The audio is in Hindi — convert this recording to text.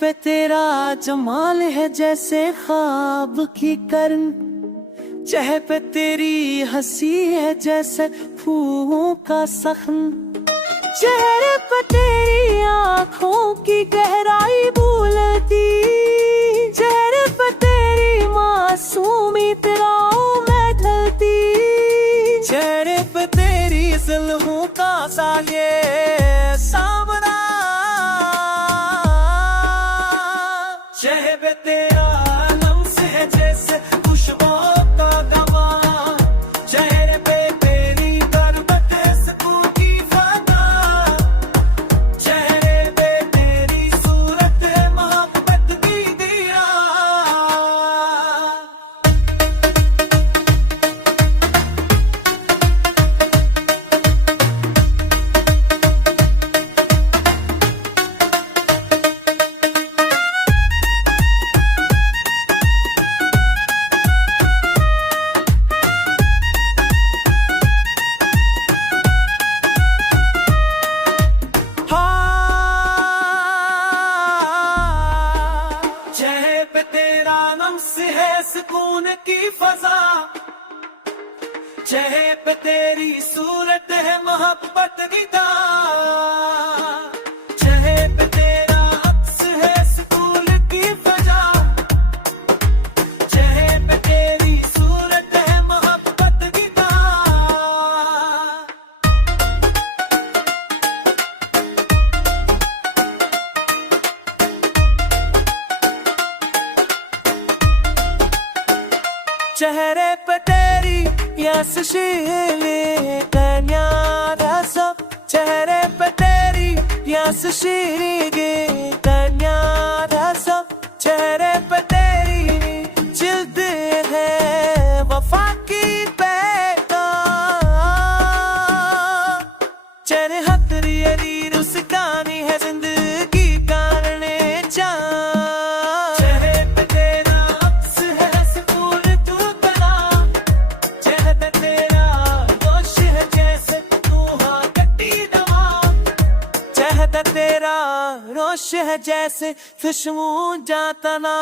पे तेरा जमाल है जैसे ख्वाब की करन, चेहरे पे तेरी हंसी है जैसे फूलों का सखन, चेहरे पे तेरी आँखों की गहराई भूलती, चेहरे पे तेरी मासूमी तेराओं में ढलती, चेहरे पे तेरी जुल्फों का साये सामना, चेहरे पे तेरा लम्स है जैसे खुशबुओं का गमा, चेहरे पे तेरी तरबत है सुकून की फना, चेहरे पे तेरी सूरत है मोहब्बत की दिया। चेहरे पे तेरा लम्स है सुकून की फजा, चेहरे पे तेरी सूरत है मोहब्बत की दा, चेहरे पे तेरा अक्स है सुकून की फजा, चेहरे पे तेरी सूरत है मोहब्बत की दा। चेहरे पे तेरी यस शीली कन्या सब, चेहरे पे तेरी यस शीली कन्या सब, चेहरे पे तेरी जिल्द है वफा की पैगाम, चेहरे हथरी अली रुस्कानी है जिंदगी कारणे जान, तेरा रोश है जैसे खुशबू जाता ना।